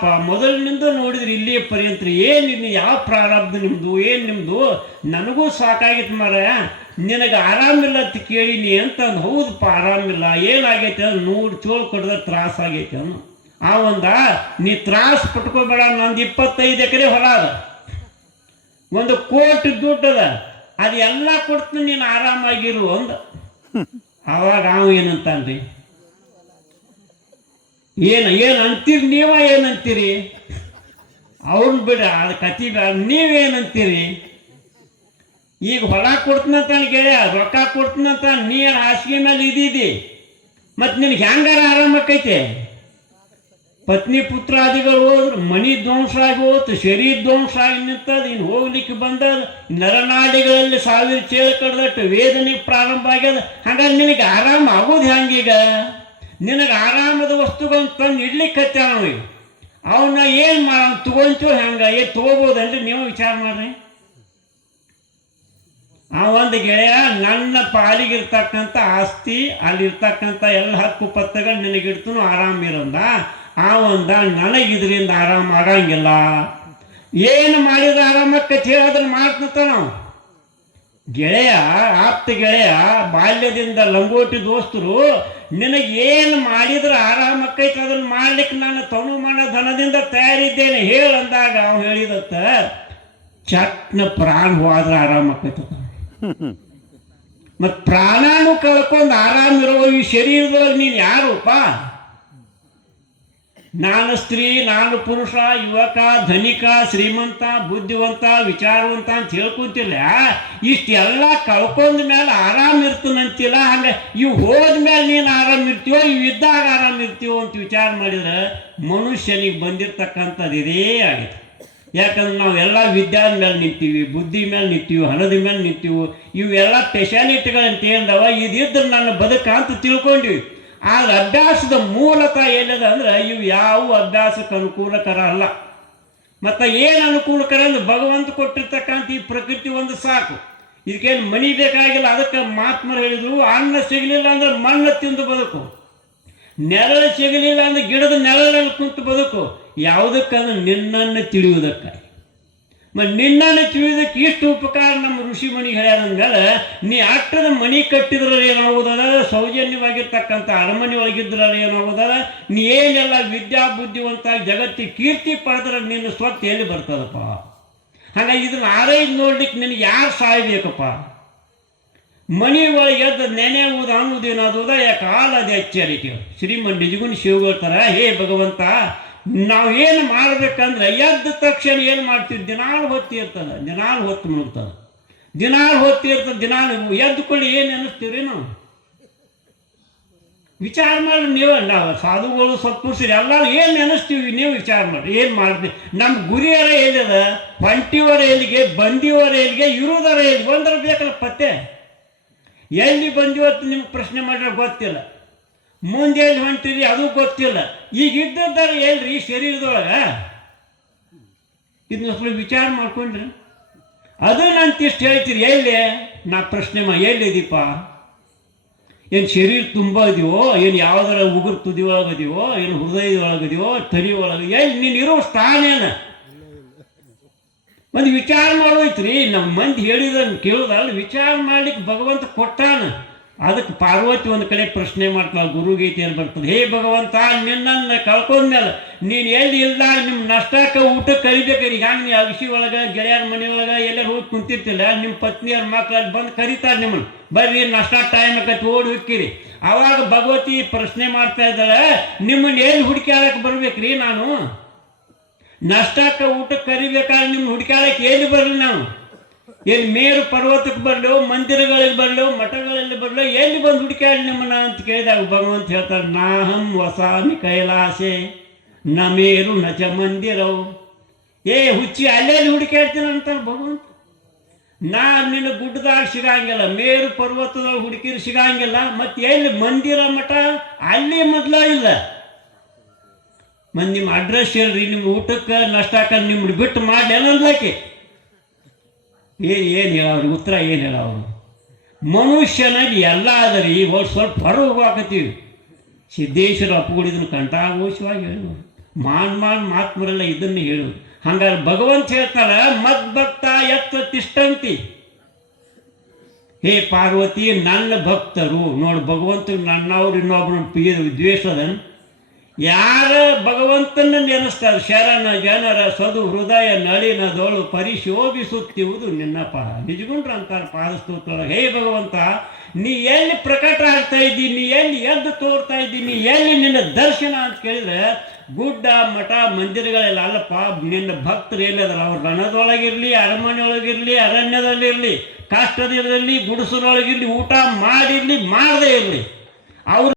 ಪಾಪ ಮೊದಲಿನಿಂದ ನೋಡಿದ್ರೆ ಇಲ್ಲಿಯ ಪರ್ಯಂತ ಏನು ಇನ್ನು ಯಾವ ಪ್ರಾರಬ್ಧ ನಿಮ್ಮದು ಏನು ನಿಮ್ಮದು ನನಗೂ ಸಾಕಾಗಿತ್ತು ಮಾರ ನಿನಗೆ ಆರಾಮಿಲ್ಲ ಅಂತ ಕೇಳಿನಿ ಅಂತಂದು ಹೌದಪ್ಪ ಆರಾಮಿಲ್ಲ ಏನಾಗೈತೆ ಅಂದ್ರೆ 100 ಚೋಳು ಕೊಡೋದ್ರೆ ತ್ರಾಸ ಆಗೈತೆ ಅವನು ನೀ ತ್ರಾಸ ಪಟ್ಕೋಬೇಡ ನಂದು 25 ಎಕರೆ ಹೊಲ ಅದ 1 ಕೋಟಿ ದುಡ್ಡು ಅದ ಅದೆಲ್ಲ ಕೊಡ್ತೀನಿ ನೀನು ಆರಾಮಾಗಿರು ಅಂದ. ಆವಾಗ ಅವ ಏನಂತಾನ್ರಿ ಏನು ಅಂತೀರಿ ಏನಂತೀರಿ ಅವ್ರನ್ನ ಬಿಡ ಅದು ಕತಿ ಬೇಡ ನೀವೇನಂತೀರಿ. ಈಗ ಹೊಲ ಕೊಡ್ತೀನಂತ ಗೆಳೆಯ ರೊಕ್ಕ ಕೊಡ್ತೀನಂತ ನೀರು ಹಾಸಿಗೆ ಮೇಲೆ ಇದ್ದೀದಿ ಮತ್ತು ನಿನಗೆ ಹೆಂಗಾರ ಆರಾಮಕ್ಕೈತೆ. ಪತ್ನಿ ಪುತ್ರಾದಿಗಳು ಹೋದ್ರು ಮನಿ ಧ್ವಂಸ ಆಗಿ ಹೋತು ಶರೀರ ಧ್ವಂಸ ಆಗಿ ನಿಂತದ ಇನ್ನು ಹೋಗ್ಲಿಕ್ಕೆ ಬಂದದ ನರನಾಡಿಗಳಲ್ಲಿ 1000 ಚೇಳು ಕಡ್ದಟ್ಟು ವೇದನೆಗೆ ಪ್ರಾರಂಭ ಆಗ್ಯದ. ಹಾಗಾಗಿ ನಿನಗೆ ಆರಾಮ ಆಗೋದು ಹೆಂಗೀಗ ನಿನಗೆ ಆರಾಮದ ವಸ್ತುಗಳನ್ನು ತಂದು ಇಡ್ಲಿಕ್ಕೆ ಹತ್ತಾನ ಅವನಿಗೆ ಅವನ್ನ ಏನು ಮಾಡ ತಗೊಂತೀವೋ ಹೆಂಗೆ ತೊಗೋಬೋದಲ್ರಿ ನೀವು ವಿಚಾರ ಮಾಡ್ರಿ. ಆ ಒಂದು ಗೆಳೆಯ ನನ್ನ ಪಾಲಿಗಿರ್ತಕ್ಕಂಥ ಆಸ್ತಿ ಅಲ್ಲಿರ್ತಕ್ಕಂಥ ಎಲ್ಲ ಹಕ್ಕು ಪತ್ರಗಳು ನಿನಗಿಡ್ತೂ ಆರಾಮಿರಂದ ನನಗಿದ್ರಿಂದ ಆರಾಮ ಆಗಂಗಿಲ್ಲ ಏನು ಮಾಡಿದ್ರೆ ಆರಾಮಕ್ಕೈತಿ ಹೇಳೋದನ್ನು ಮಾಡ್ತಂತ ನಾವು ಗೆಳೆಯ ಆಪ್ತ ಗೆಳೆಯ ಬಾಲ್ಯದಿಂದ ಲಂಗೋಟಿ ದೋಸ್ತರು ನಿನಗೇನು ಮಾಡಿದ್ರೆ ಆರಾಮಕ್ಕೈತಿ ಅದನ್ನು ಮಾಡ್ಲಿಕ್ಕೆ ನಾನು ತನುಮಾನ ಧನದಿಂದ ತಯಾರಿದ್ದೇನೆ ಹೇಳಂದಾಗ ಅವ್ನು ಹೇಳಿದತ್ತ ಚಟ್ನ ಪ್ರಾಣ ಹೋದ್ರೆ ಆರಾಮಕ್ಕೈತ ಮತ್ತು ಪ್ರಾಣಾನು ಕಳ್ಕೊಂಡು ಆರಾಮಿರೋ ಈ ಶರೀರದೊಳಗೆ ನೀನು ಯಾರೂಪ ನಾನು ಸ್ತ್ರೀ ನಾನು ಪುರುಷ ಯುವಕ ಧನಿಕ ಶ್ರೀಮಂತ ಬುದ್ಧಿವಂತ ವಿಚಾರವಂತ ಅಂತ ಹೇಳ್ಕೊಂತಿಲ್ಲ ಇಷ್ಟೆಲ್ಲ ಕಳ್ಕೊಂಡ ಮೇಲೆ ಆರಾಮ ಇರ್ತಾನಂತಿಲ್ಲ ಹಂಗೆ ಇವು ಹೋದ್ಮೇಲೆ ನೀನು ಆರಾಮಿರ್ತೀವೋ ಇವು ಇದ್ದಾಗ ಆರಾಮಿರ್ತೀವೋ ಅಂತ ವಿಚಾರ ಮಾಡಿದ್ರೆ ಮನುಷ್ಯನಿಗೆ ಬಂದಿರ್ತಕ್ಕಂಥದ್ದು ಇದೇ ಆಗಿದೆ. ಯಾಕಂದ್ರೆ ನಾವೆಲ್ಲ ವಿದ್ಯಾದ ಮೇಲೆ ನಿಂತೀವಿ ಬುದ್ಧಿ ಮೇಲೆ ನಿಂತೀವಿ ಹಣದ ಮೇಲೆ ನಿಂತೀವಿ ಇವೆಲ್ಲ ಸ್ಪೆಷಾಲಿಟಿಗಳಂತ ಏನದವ ಇದಿದ್ರೆ ನನ್ನ ಬದುಕ ಅಂತ ತಿಳ್ಕೊಂಡಿವಿ. ಆದ್ರೆ ಅಭ್ಯಾಸದ ಮೂಲತಃ ಏನಿದೆ ಅಂದ್ರೆ ಇವು ಯಾವ ಅಭ್ಯಾಸಕ್ಕೆ ಅನುಕೂಲಕರ ಅಲ್ಲ. ಮತ್ತು ಏನು ಅನುಕೂಲಕರ ಅಂದ್ರೆ ಭಗವಂತ ಕೊಟ್ಟಿರ್ತಕ್ಕಂಥ ಈ ಪ್ರಕೃತಿ ಒಂದು ಸಾಕು. ಇದಕ್ಕೇನು ಮನಿ ಬೇಕಾಗಿಲ್ಲ. ಅದಕ್ಕೆ ಮಹಾತ್ಮರು ಹೇಳಿದ್ರು ಅನ್ನ ಸಿಗಲಿಲ್ಲ ಅಂದ್ರೆ ಮಣ್ಣು ತಿಂದು ಬದುಕು, ನೆರಳು ಸಿಗಲಿಲ್ಲ ಅಂದ್ರೆ ಗಿಡದ ನೆರಳಲ್ಲಿ ಕುಂತು ಬದುಕು. ಯಾವುದಕ್ಕಂದ್ರೆ ನಿನ್ನನ್ನು ತಿಳಿಯುವುದಕ್ಕಾಗಿ. ಮತ್ತು ನಿನ್ನನ್ನು ತಿಳಿಯೋದಕ್ಕೆ ಇಷ್ಟು ಉಪಕಾರ ನಮ್ಮ ಋಷಿ ಮಣಿಗೆ ಹೇಳ್ಯಾರಂದ್ಮೇಲೆ ನೀ ಅಟ್ಟದ ಮನಿ ಕಟ್ಟಿದ್ರೆ ಏನಾಗೋದದ ಸೌಜನ್ಯವಾಗಿರ್ತಕ್ಕಂಥ ಅರಮನೆ ಒಳಗಿದ್ರೆ ಏನಾಗೋದದ ನೀ ಏನೆಲ್ಲ ವಿದ್ಯಾ ಬುದ್ಧಿವಂತ ಜಗತ್ತಿಗೆ ಕೀರ್ತಿ ಪಡೆದ್ರೆ ನಿನ್ನ ಸ್ವತ್ತು ಎಲ್ಲಿ ಬರ್ತದಪ್ಪ. ಹಾಗಾಗಿ ಇದನ್ನು ಆರೈದು ನೋಡ್ಲಿಕ್ಕೆ ನಿನಗೆ ಯಾರು ಸಾಯ್ಬೇಕಪ್ಪ. ಮನಿ ಒಳಗೆ ಎದ್ದು ನೆನೆಯುವುದು ಅನ್ನೋದೇನಾದೋದ ಕಾಲದ ಎಚ್ಚರಿಕೆ. ಶ್ರೀಮನ್ ನಿಜಗುಣ ಶಿವಗೋಳ್ತಾರ ಹೇ ಭಗವಂತ ನಾವೇನು ಮಾಡ್ಬೇಕಂದ್ರೆ ಎದ್ದ ತಕ್ಷಣ ಏನು ಮಾಡ್ತೀವಿ ದಿನಾಲು ಹೊತ್ತಿರ್ತದೆ ದಿನಾಲು ಹೊತ್ತು ಮುಳುಗ್ತದೆ ದಿನಾಲು ಹೊತ್ತಿರ್ತದೆ ದಿನಾಲು ಎದ್ದುಕೊಳ್ಳಿ ಏನು ಅನ್ನಿಸ್ತೀವಿ ನಾವು ವಿಚಾರ ಮಾಡಿ. ನಾವು ಸಾಧುಗಳು ಸತ್ಪುರುಷರು ಎಲ್ಲರೂ ಏನು ನೆನೆಸ್ತೀವಿ ನೀವು ವಿಚಾರ ಮಾಡಿ ಏನು ಮಾಡ್ತೀವಿ. ನಮ್ಮ ಗುರಿಯರ ಎಲ್ಲಿದೆ ಹೊಂಟಿವರ ಎಲ್ಲಿಗೆ ಬಂದಿವರ ಎಲ್ಲಿಗೆ ಇರುವುದರ ಎಲ್ಲಿ ಒಂದರ ಬೇಕಲ್ಲ ಪತ್ತೆ. ಎಲ್ಲಿ ಬಂದಿವತ್ತು ನಿಮ್ಗೆ ಪ್ರಶ್ನೆ ಮಾಡಿದ್ರೆ ಗೊತ್ತಿಲ್ಲ, ಮುಂದೆ ಎಲ್ಲಿ ಹೊಂಟಿರಿ ಅದು ಗೊತ್ತಿಲ್ಲ. ಈಗ ಇದ್ದದ್ದಾರ ಎಲ್ರಿ ಶರೀರದೊಳಗೆ ಇದನ್ನ ಸ್ವಲ್ಪ ವಿಚಾರ ಮಾಡ್ಕೊಂಡ್ರಿ ಅದನ್ನಂತಿಷ್ಟು ಹೇಳ್ತೀರಿ. ಎಲ್ಲಿ ನಾ ಪ್ರಶ್ನೆ ಎಲ್ಲಿದೀಪ ಏನು ಶರೀರ ತುಂಬ ಇದೀವೋ ಏನು ಯಾವುದರ ಉಗುರು ತುದಿ ಒಳಗದೀವೋ ಏನು ಹೃದಯದೊಳಗದೀವೋ ತರಿ ಒಳಗೆ ಎಲ್ಲಿ ನೀನು ಇರೋ ಸ್ಥಾನೇನ ಒಂದು ವಿಚಾರ ಮಾಡೋಯ್ತ್ರಿ. ನಮ್ಮ ಮಂದಿ ಹೇಳಿದನ್ನು ಕೇಳೋದಲ್ಲ ವಿಚಾರ ಮಾಡ್ಲಿಕ್ಕೆ ಭಗವಂತ ಕೊಟ್ಟಾನ. ಅದಕ್ಕೆ ಪಾರ್ವತಿ ಒಂದು ಕಡೆ ಪ್ರಶ್ನೆ ಮಾಡ್ತಾಳೆ ಗುರುಗೀತೆಯಲ್ಲಿ ಬರ್ತದೆ ಹೇ ಭಗವಂತ ನಿನ್ನನ್ನು ಕಳ್ಕೊಂಡ್ಮೇಲೆ ನೀನು ಎಲ್ಲಿ ಇಲ್ಲ ನಿಮ್ಮ ನಷ್ಟಕ್ಕೆ ಊಟಕ್ಕೆ ಕರಿಬೇಕ್ರಿ. ಹ್ಯಾಂಗೆ ನೀವು ಅಗಸಿ ಒಳಗೆ ಗೆಳೆಯರ ಮನೆಯೊಳಗೆ ಎಲ್ಲರೂ ಹೋಗಿ ಕುಂತಿರ್ತಿಲ್ಲ ನಿಮ್ಮ ಪತ್ನಿಯವ್ರ ಮಕ್ಕಳಲ್ಲಿ ಬಂದು ಕರೀತಾರೆ ನಿಮ್ಮನ್ನು ಬರ್ರಿ ನಷ್ಟ ಟೈಮ್ ಆಕತಿ ಓಡಿ ಹೋಗ್ತೀರಿ. ಆವಾಗ ಭಗವತಿ ಪ್ರಶ್ನೆ ಮಾಡ್ತಾ ಇದ್ದಾಳೆ ನಿಮ್ಮನ್ನು ಎಲ್ಲಿ ಹುಡುಕ್ಯಾಳಕ್ಕೆ ಬರ್ಬೇಕ್ರಿ ನಾನು ನಷ್ಟಕ್ಕೆ ಊಟಕ್ಕೆ ಕರಿಬೇಕಾದ್ರೆ ನಿಮ್ಮ ಹುಡುಕ್ಯಾಳಕ್ಕೆ ಎಲ್ಲಿ ಬರಲಿ ನಾವು ಎಲ್ಲಿ ಮೇರು ಪರ್ವತಕ್ಕೆ ಬರಲು ಮಂದಿರಗಳಿಗೆ ಬರಲು ಮಠಗಳಲ್ಲಿ ಬರಲು ಎಲ್ಲಿ ಬಂದು ಹುಡುಕ್ಯಾಡಿ ನಿಮ್ಮನ್ನ ಅಂತ ಕೇಳಿದಾಗ ಭಗವಂತ ಹೇಳ್ತಾರೆ ನಾಹಂ ವಸಾಮಿ ಕೈಲಾಸೆ ನ ಮೇರು ನಚ ಮಂದಿರವು. ಹುಚ್ಚಿ ಅಲ್ಲೆಲ್ಲಿ ಹುಡುಕ್ಯಾಡ್ತೀನಿ ಅಂತಾರೆ ಭಗವಂತ. ನಿನ್ನ ಗುಡ್ಡದಾಗ ಸಿಗಂಗಿಲ್ಲ ಮೇರು ಪರ್ವತದಾಗ ಹುಡುಕಿದ್ರೆ ಸಿಗಂಗಿಲ್ಲ ಮತ್ತು ಎಲ್ಲಿ ಮಂದಿರ ಮಠ ಅಲ್ಲಿ ಮೊದಲ ಇಲ್ಲ. ಮತ್ತು ನಿಮ್ಮ ಅಡ್ರೆಸ್ ಹೇಳ್ರಿ ನಿಮ್ಮ ಊಟಕ್ಕೆ ನಷ್ಟಕ್ಕೆ ನಿಮ್ಮನ್ನು ಬಿಟ್ಟು ಮಾಡಿ ಅನ್ನೋದ್ಲಾಕೆ ಏನು ಹೇಳೋರು ಉತ್ತರ ಏನು ಹೇಳೋರು. ಮನುಷ್ಯನಲ್ಲಿ ಎಲ್ಲ ಅದರಿ ಇವಾಗ ಸ್ವಲ್ಪ ಹೊರ ಹೋಗಾಕತ್ತೀವಿ. ಸಿದ್ದೇಶ್ವರ ಅಪ್ಪುಗಳಿದನ್ನು ಕಂಠಾಘೋಷವಾಗಿ ಹೇಳೋರು ಮಾತ್ಮರೆಲ್ಲ ಇದನ್ನು ಹೇಳುವುದು. ಹಂಗಾರೆ ಭಗವಂತ ಹೇಳ್ತಾಳ ಮದ್ಭಕ್ತ ಯತ್ವ ತಿಷ್ಟಂತಿ. ಹೇ ಪಾರ್ವತಿ, ನನ್ನ ಭಕ್ತರು ನೋಡು, ಭಗವಂತ ನನ್ನವ್ರು ಇನ್ನೊಬ್ಬನ ದ್ವೇಷದ. ಯಾರ ಭಗವಂತನ ನೆನೆಸ್ತಾರೆ, ಶರಣ ಜನರ ಸದು ಹೃದಯ ನಳಿನದೊಳು ಪರಿಶೋಭಿಸುತ್ತಿರುವುದು ನಿನ್ನ ಪಾದ. ನಿಜಗುಂಡ್ರ ಅಂತಾರೆ ಪಾದಸ್ತೋತ್ರೊಳಗೆ, ಹೇ ಭಗವಂತ, ನೀ ಎಲ್ಲಿ ಪ್ರಕಟ ಆಗ್ತಾ ಇದ್ದೀನಿ, ನೀ ಎಲ್ಲಿ ಎದ್ದು ತೋರ್ತಾ ಇದ್ದೀನಿ, ಎಲ್ಲಿ ನಿನ್ನ ದರ್ಶನ ಅಂತ ಕೇಳಿದ್ರೆ ಗುಡ್ಡ ಮಠ ಮಂದಿರಗಳೆಲ್ಲ ಅಲ್ಲಪ್ಪ. ನಿನ್ನ ಭಕ್ತರು ಎಲ್ಲದಲ್ಲ, ಅವ್ರು ರಣದೊಳಗಿರಲಿ, ಅರಮನೆ ಒಳಗಿರಲಿ, ಅರಣ್ಯದಲ್ಲಿರಲಿ, ಕಾಷ್ಟದಿರಲಿ, ಗುಡಿಸಲೊಳಗಿರಲಿ, ಊಟ ಮಾಡಿರಲಿ ಮಾಡದೇ ಇರಲಿ, ಅವ್ರು